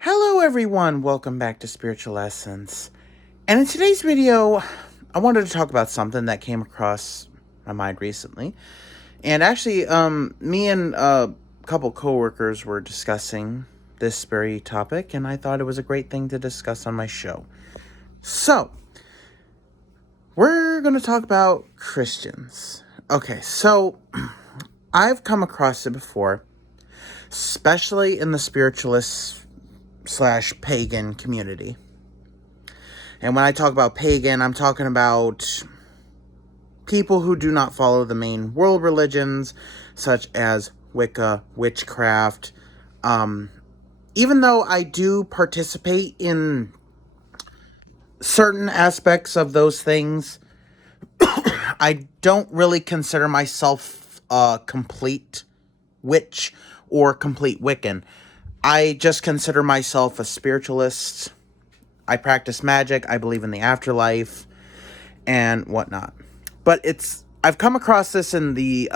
Hello everyone, welcome back to Spiritual Essence. And in today's video, I wanted to talk about something that came across my mind recently. And actually, me and a couple coworkers were discussing this very topic, and I thought it was a great thing to discuss on my show. So, we're going to talk about Christians. Okay, so I've come across it before, especially in the spiritualist / pagan community. And when I talk about pagan, I'm talking about people who do not follow the main world religions, such as Wicca, witchcraft. Even though I do participate in certain aspects of those things, I don't really consider myself a complete witch or complete Wiccan. I just consider myself a spiritualist. I practice magic. I believe in the afterlife and whatnot. But I've come across this in the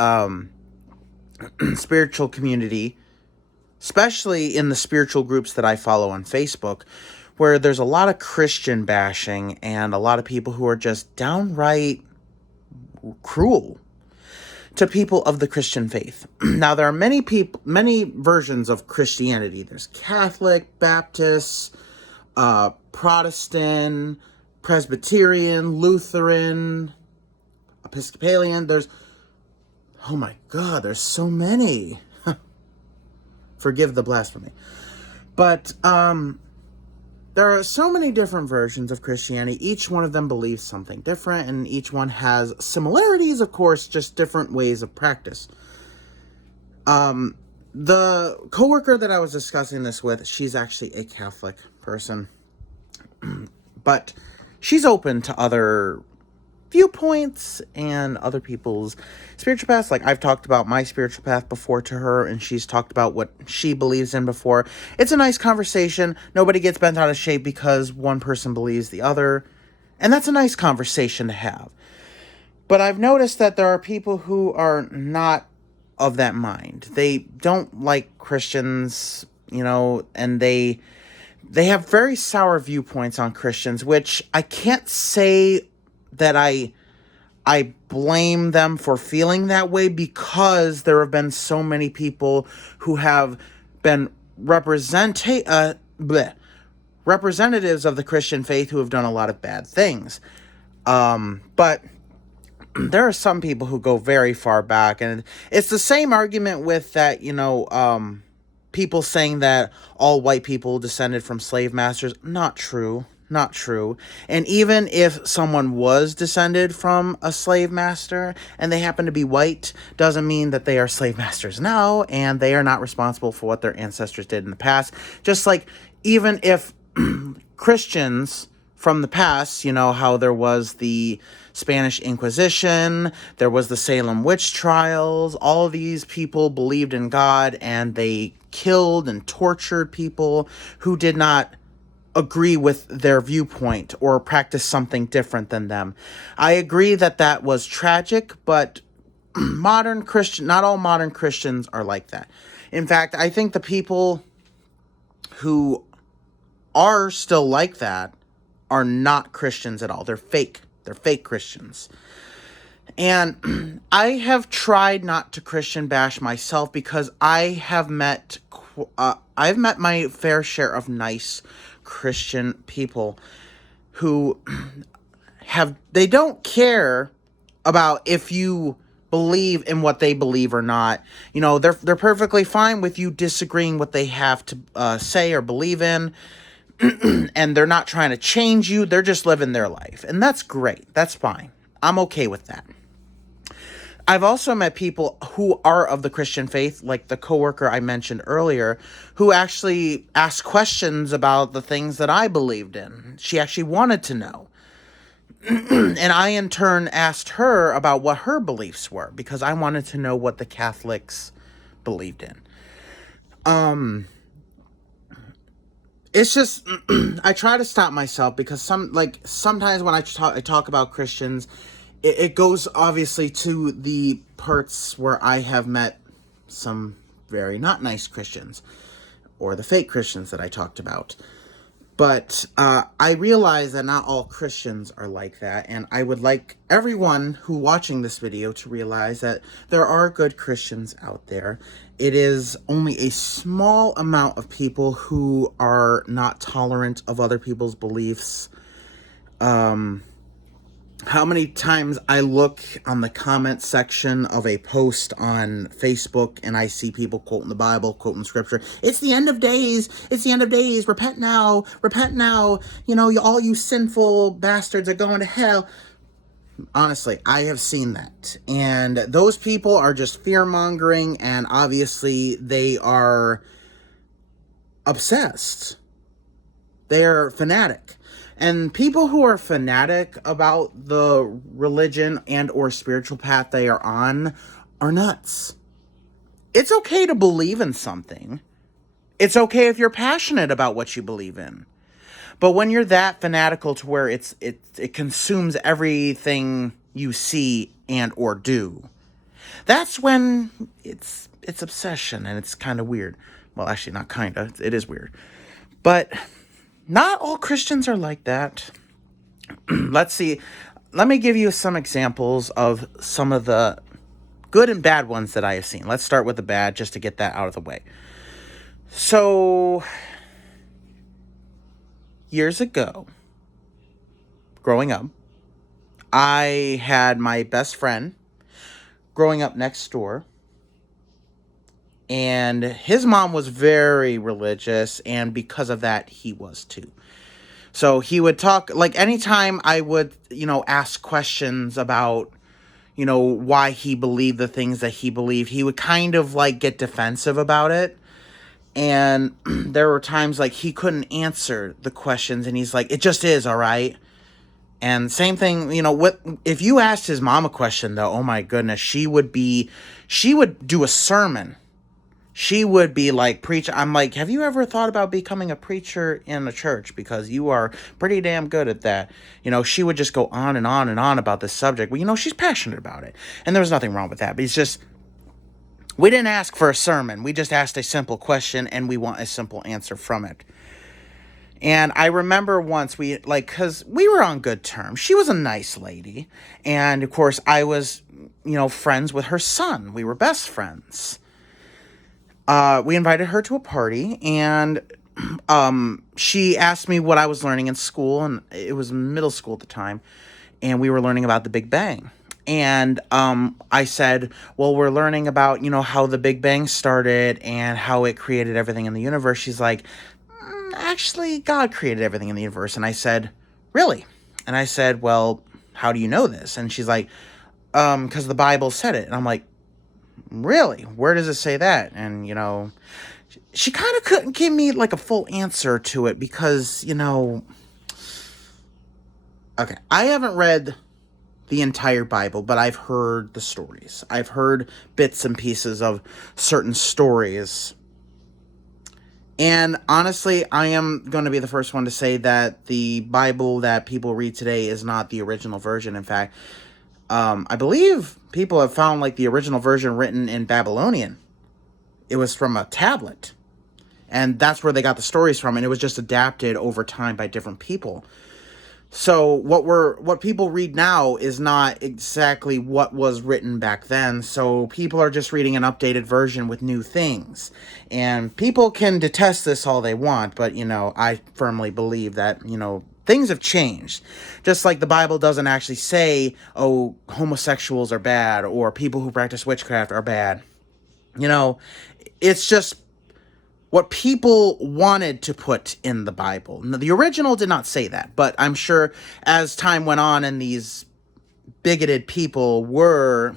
spiritual community, especially in the spiritual groups that I follow on Facebook, where there's a lot of Christian bashing and a lot of people who are just downright cruel to people of the Christian faith. Now, there are many versions of Christianity. There's Catholic, Baptist, Protestant, Presbyterian, Lutheran, Episcopalian. Oh my God, there's so many. Forgive the blasphemy. But there are so many different versions of Christianity. Each one of them believes something different, and each one has similarities, of course, just different ways of practice. The coworker that I was discussing this with, she's actually a Catholic person. But she's open to other viewpoints and other people's spiritual paths. Like, I've talked about my spiritual path before to her, and she's talked about what she believes in before. It's a nice conversation. Nobody gets bent out of shape because one person believes the other, and that's a nice conversation to have. But I've noticed that there are people who are not of that mind. They don't like Christians, and they have very sour viewpoints on Christians, which I can't say that I blame them for feeling that way, because there have been so many people who have been representatives of the Christian faith who have done a lot of bad things. But there are some people who go very far back, and it's the same argument with that, people saying that all white people descended from slave masters. Not true. Not true. And even if someone was descended from a slave master and they happen to be white, doesn't mean that they are slave masters now, and they are not responsible for what their ancestors did in the past. Just like, even if Christians from the past, how there was the Spanish Inquisition, there was the Salem witch trials, all of these people believed in God, and they killed and tortured people who did not agree with their viewpoint or practice something different than them. I agree that that was tragic, but not all modern Christians are like that. In fact, I think the people who are still like that are not Christians at all. They're fake. They're fake Christians. And I have tried not to Christian bash myself, because I've met my fair share of nice Christian people who they don't care about if you believe in what they believe or not. They're perfectly fine with you disagreeing what they have to say or believe in. And they're not trying to change you. They're just living their life. And that's great. That's fine. I'm okay with that. I've also met people who are of the Christian faith, like the coworker I mentioned earlier, who actually asked questions about the things that I believed in. She actually wanted to know. And I, in turn, asked her about what her beliefs were, because I wanted to know what the Catholics believed in. It's just, I try to stop myself, because sometimes when I talk about Christians, it goes obviously to the parts where I have met some very not nice Christians, or the fake Christians that I talked about. But I realize that not all Christians are like that, and I would like everyone who watching this video to realize that there are good Christians out there. It is only a small amount of people who are not tolerant of other people's beliefs. How many times I look on the comment section of a post on Facebook and I see people quoting the Bible, quoting scripture. It's the end of days. It's the end of days. Repent now. Repent now. You know, all you sinful bastards are going to hell. Honestly, I have seen that. And those people are just fear-mongering, and obviously they are obsessed. They're fanatic. And people who are fanatic about the religion and or spiritual path they are on are nuts. It's okay to believe in something. It's okay if you're passionate about what you believe in. But when you're that fanatical to where it consumes everything you see and or do, that's when it's obsession, and it's kind of weird. Well, actually, not kind of. It is weird. But not all Christians are like that. Let's see. Let me give you some examples of some of the good and bad ones that I have seen. Let's start with the bad, just to get that out of the way. So, years ago, growing up, I had my best friend growing up next door. And his mom was very religious, and because of that, he was too. So he would talk, like, anytime I would, ask questions about, why he believed the things that he believed, he would kind of, like, get defensive about it. And there were times, like, he couldn't answer the questions, and he's like, it just is, all right? And same thing, if you asked his mom a question, though, oh my goodness, she would do a sermon. She would be like, preach. I'm like, have you ever thought about becoming a preacher in a church? Because you are pretty damn good at that. She would just go on and on and on about this subject. Well, she's passionate about it. And there was nothing wrong with that. But it's just, we didn't ask for a sermon. We just asked a simple question, and we want a simple answer from it. And I remember once because we were on good terms. She was a nice lady. And, of course, I was, friends with her son. We were best friends. We invited her to a party, and she asked me what I was learning in school, and it was middle school at the time, and we were learning about the Big Bang. And I said, well, we're learning about, how the Big Bang started and how it created everything in the universe. She's like, actually, God created everything in the universe. And I said, really? And I said, well, how do you know this? And she's like, because the Bible said it. And I'm like, really? Where does it say that? And, she kind of couldn't give me, like, a full answer to it because, okay, I haven't read the entire Bible, but I've heard the stories. I've heard bits and pieces of certain stories. And honestly, I am going to be the first one to say that the Bible that people read today is not the original version. In fact, I believe people have found, like, the original version written in Babylonian. It was from a tablet. And that's where they got the stories from, and it was just adapted over time by different people. So what people read now is not exactly what was written back then. So people are just reading an updated version with new things. And people can detest this all they want, but, I firmly believe that, things have changed. Just like the Bible doesn't actually say, oh, homosexuals are bad, or people who practice witchcraft are bad. It's just what people wanted to put in the Bible. Now, the original did not say that, but I'm sure as time went on and these bigoted people were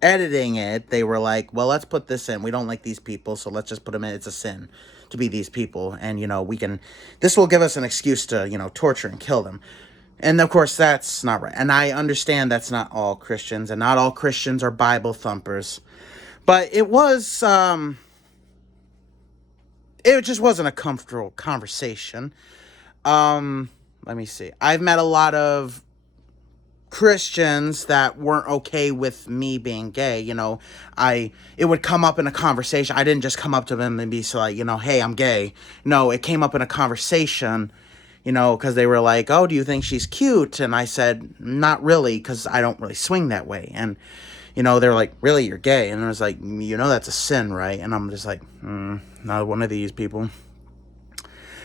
editing it, they were like, well, let's put this in. We don't like these people, so let's just put them in. It's a sin to be these people, and, this will give us an excuse to, torture and kill them. And, of course, that's not right. And I understand that's not all Christians, and not all Christians are Bible thumpers. But it was, it just wasn't a comfortable conversation. Let me see. I've met a lot of Christians that weren't okay with me being gay. It would come up in a conversation. I didn't just come up to them and be so like, hey, I'm gay. No, it came up in a conversation, because they were like, oh, do you think she's cute? And I said, not really, because I don't really swing that way. And they're like, really, you're gay? And I was like, that's a sin, right? And I'm just like, not one of these people.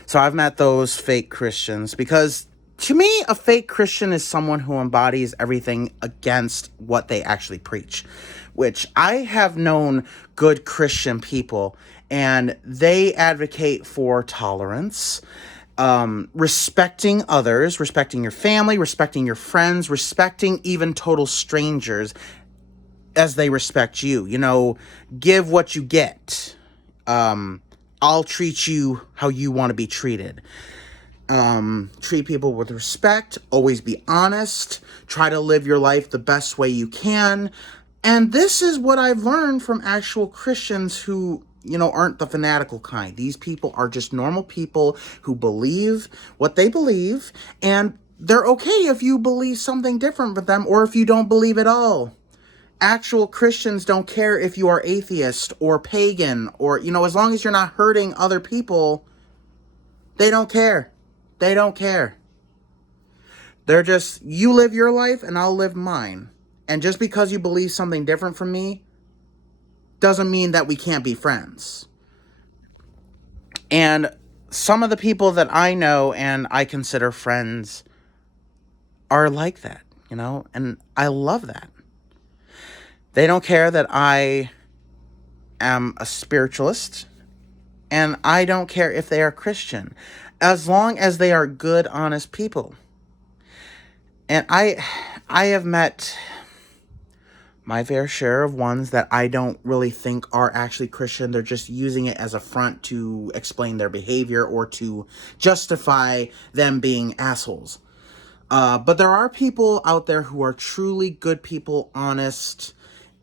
So I've met those fake Christians, because to me, a fake Christian is someone who embodies everything against what they actually preach, which I have known good Christian people, and they advocate for tolerance, respecting others, respecting your family, respecting your friends, respecting even total strangers as they respect you. Give what you get. I'll treat you how you want to be treated. Treat people with respect, always be honest, try to live your life the best way you can. And this is what I've learned from actual Christians who, aren't the fanatical kind. These people are just normal people who believe what they believe, and they're okay if you believe something different with them or if you don't believe at all. Actual Christians don't care if you are atheist or pagan or, as long as you're not hurting other people, they don't care. They don't care. They're just, you live your life and I'll live mine. And just because you believe something different from me doesn't mean that we can't be friends. And some of the people that I know and I consider friends are like that, and I love that. They don't care that I am a spiritualist, and I don't care if they are Christian, as long as they are good, honest people. And I have met my fair share of ones that I don't really think are actually Christian. They're just using it as a front to explain their behavior or to justify them being assholes. But there are people out there who are truly good people, honest,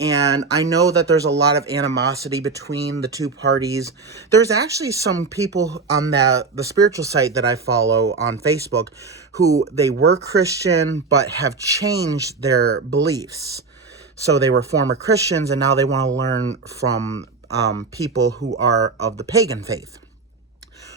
and I know that there's a lot of animosity between the two parties. There's actually some people on the spiritual site that I follow on Facebook who they were Christian but have changed their beliefs. So they were former Christians and now they want to learn from people who are of the pagan faith.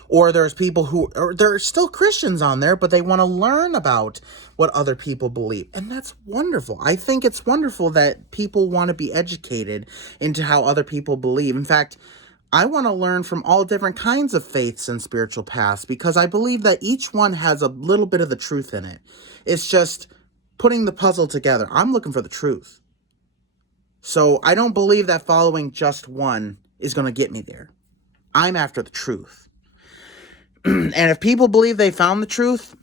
Or there's people who they're still Christians on there, but they want to learn about what other people believe. And that's wonderful. I think it's wonderful that people want to be educated into how other people believe. In fact, I want to learn from all different kinds of faiths and spiritual paths because I believe that each one has a little bit of the truth in it. It's just putting the puzzle together. I'm looking for the truth. So I don't believe that following just one is going to get me there. I'm after the truth. And if people believe they found the truth,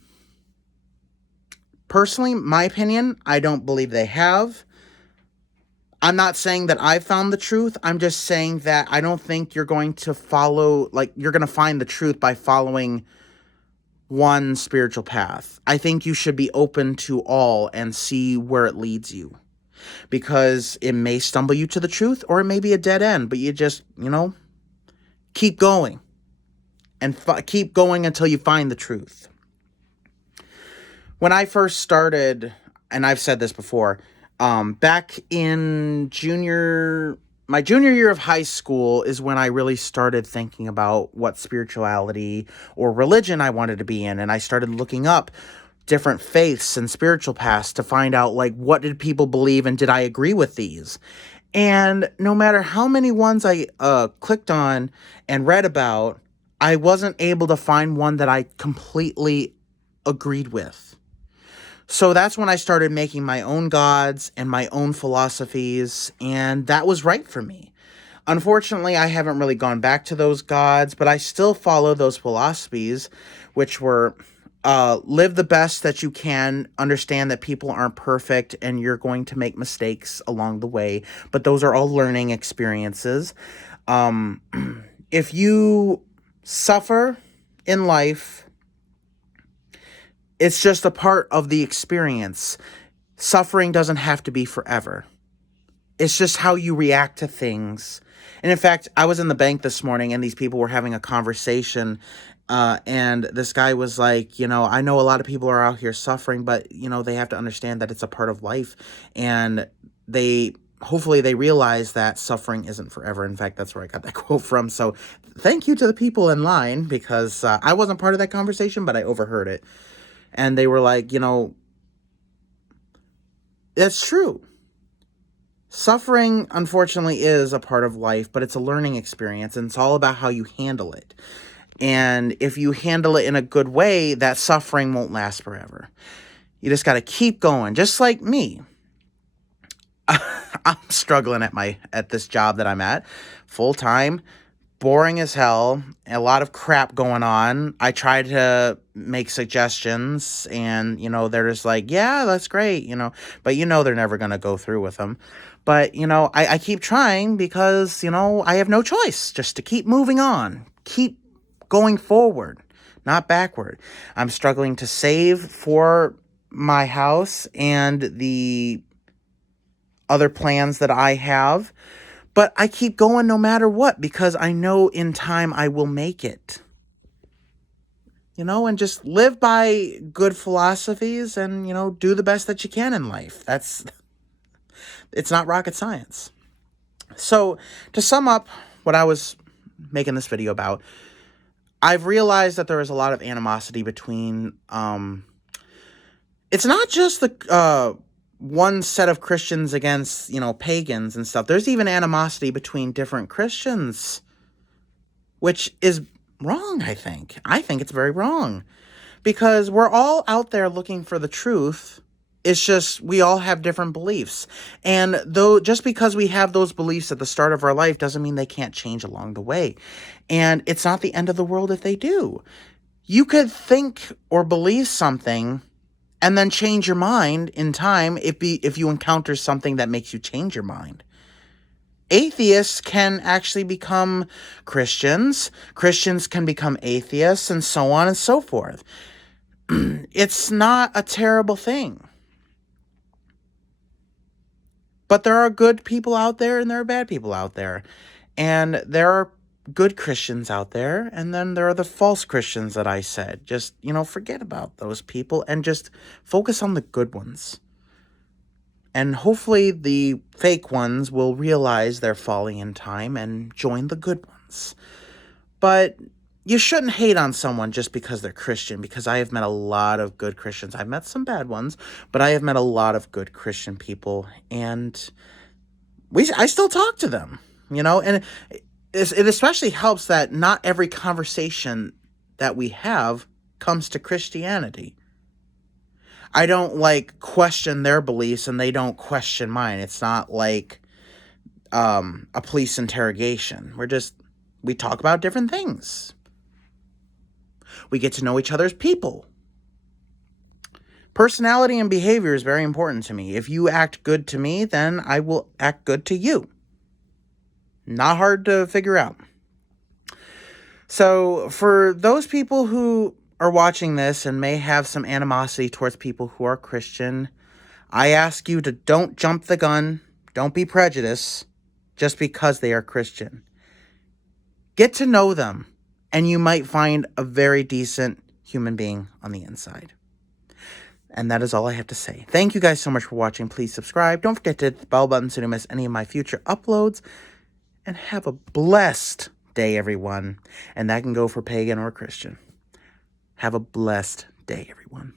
personally, my opinion, I don't believe they have. I'm not saying that I found the truth. I'm just saying that I don't think you're going to you're going to find the truth by following one spiritual path. I think you should be open to all and see where it leads you. Because it may stumble you to the truth or it may be a dead end, but you just, keep going. And keep going until you find the truth. When I first started, and I've said this before, back in my junior year of high school is when I really started thinking about what spirituality or religion I wanted to be in. And I started looking up different faiths and spiritual paths to find out, what did people believe and did I agree with these? And no matter how many ones I clicked on and read about, I wasn't able to find one that I completely agreed with. So that's when I started making my own gods and my own philosophies, and that was right for me. Unfortunately, I haven't really gone back to those gods, but I still follow those philosophies, which were live the best that you can, understand that people aren't perfect, and you're going to make mistakes along the way, but those are all learning experiences. If you suffer in life, it's just a part of the experience. Suffering doesn't have to be forever. It's just how you react to things. And in fact, I was in the bank this morning and these people were having a conversation And this guy was like, I know a lot of people are out here suffering, but, they have to understand that it's a part of life. And hopefully they realize that suffering isn't forever. In fact, that's where I got that quote from. So thank you to the people in line, because I wasn't part of that conversation, but I overheard it. And they were like, that's true. Suffering, unfortunately, is a part of life, but it's a learning experience, and it's all about how you handle it. And if you handle it in a good way, that suffering won't last forever. You just got to keep going, just like me. I'm struggling at this job that I'm at, full time, boring as hell, a lot of crap going on. I try to make suggestions, and they're just like, yeah, that's great, but they're never going to go through with them. But I keep trying, because I have no choice, just to keep moving on, keep going forward, not backward. I'm struggling to save for my house and the other plans that I have, but I keep going no matter what, because I know in time I will make it. And just live by good philosophies, and, do the best that you can in life. It's not rocket science. So, to sum up what I was making this video about, I've realized that there is a lot of animosity between, it's not just the, one set of Christians against, pagans and stuff. There's even animosity between different Christians, which is wrong, I think. I think it's very wrong, because we're all out there looking for the truth. It's just we all have different beliefs. And just because we have those beliefs at the start of our life doesn't mean they can't change along the way. And it's not the end of the world if they do. You could think or believe something and then change your mind in time if you encounter something that makes you change your mind. Atheists can actually become Christians. Christians can become atheists, and so on and so forth. It's not a terrible thing. But there are good people out there, and there are bad people out there. And there are good Christians out there, and then there are the false Christians that I said. Just, forget about those people and just focus on the good ones. And hopefully the fake ones will realize they're falling in time and join the good ones. But you shouldn't hate on someone just because they're Christian, because I have met a lot of good Christians. I've met some bad ones, but I have met a lot of good Christian people, and I still talk to them, and it especially helps that not every conversation that we have comes to Christianity. I don't question their beliefs, and they don't question mine. It's not like a police interrogation. We talk about different things. We get to know each other's people. Personality and behavior is very important to me. If you act good to me, then I will act good to you. Not hard to figure out. So for those people who are watching this and may have some animosity towards people who are Christian, I ask you to don't jump the gun. Don't be prejudiced just because they are Christian. Get to know them, and you might find a very decent human being on the inside. And that is all I have to say. Thank you guys so much for watching. Please subscribe. Don't forget to hit the bell button so you don't miss any of my future uploads. And have a blessed day, everyone. And that can go for pagan or Christian. Have a blessed day, everyone.